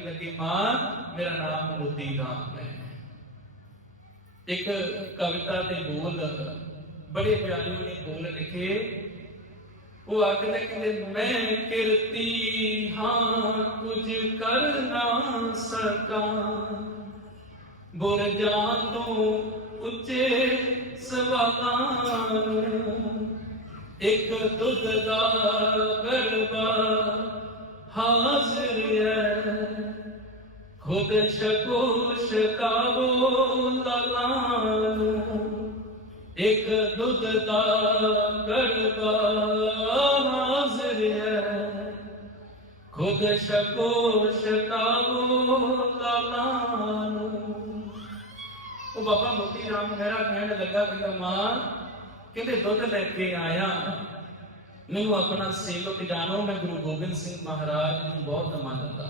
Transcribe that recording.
ਲੱਗੀ, ਮਾਂ, ਮੇਰਾ ਨਾਮ ਮੋਤੀ ਰਾਮ ਹੈ। ਇੱਕ ਕਵਿਤਾ ਦੇ ਬੋਲ ਬੜੇ ਪਿਆਰੇ ਉਹਨੇ ਬੋਲ ਲਿਖੇ। ਉਹ ਆਖਦਾ ਕਿ ਮੈਂ ਕਿਰਤੀ ਹਾਂ, ਕੁਝ ਕਰ ਨਾ ਸਕਾਂ। ਬੁਰਜਾਂ ਤੋਂ ਉੱਚੇ ਸਵਾਲਾਂ ਨੂੰ ਇੱਕ ਦੁੱਧ ਦਾ ਗਰਬਾ ਹਾਜ਼ਰ ਹੈ। ਖੁਦ ਸ਼ਕੋ ਸ਼ਕਾਵੋ ਲਾਲਾਂ ਨੂੰ ਇੱਕ ਦੁੱਧ ਦਾ ਗਰਬਾ ਹਾਜ਼ਰ ਹੈ ਖੁਦ ਸ਼ਕੋ ਸ਼ਕਾਵੋ ਲਾਲਾਂ ਨੂੰ ਉਹ ਬਾਬਾ ਮੋਤੀ ਰਾਮ ਮੇਰਾ ਕਹਿਣ ਲੱਗਾ ਕਿ ਮਾਂ ਕਹਿੰਦੇ ਦੁੱਧ ਲੈ ਕੇ ਆਇਆ ਮੈਨੂੰ ਆਪਣਾ ਸੇਵਕ ਜਾਣੋ ਮੈਂ ਗੁਰੂ ਗੋਬਿੰਦ ਸਿੰਘ ਮਹਾਰਾਜ ਨੂੰ ਬਹੁਤ ਮੰਨਦਾ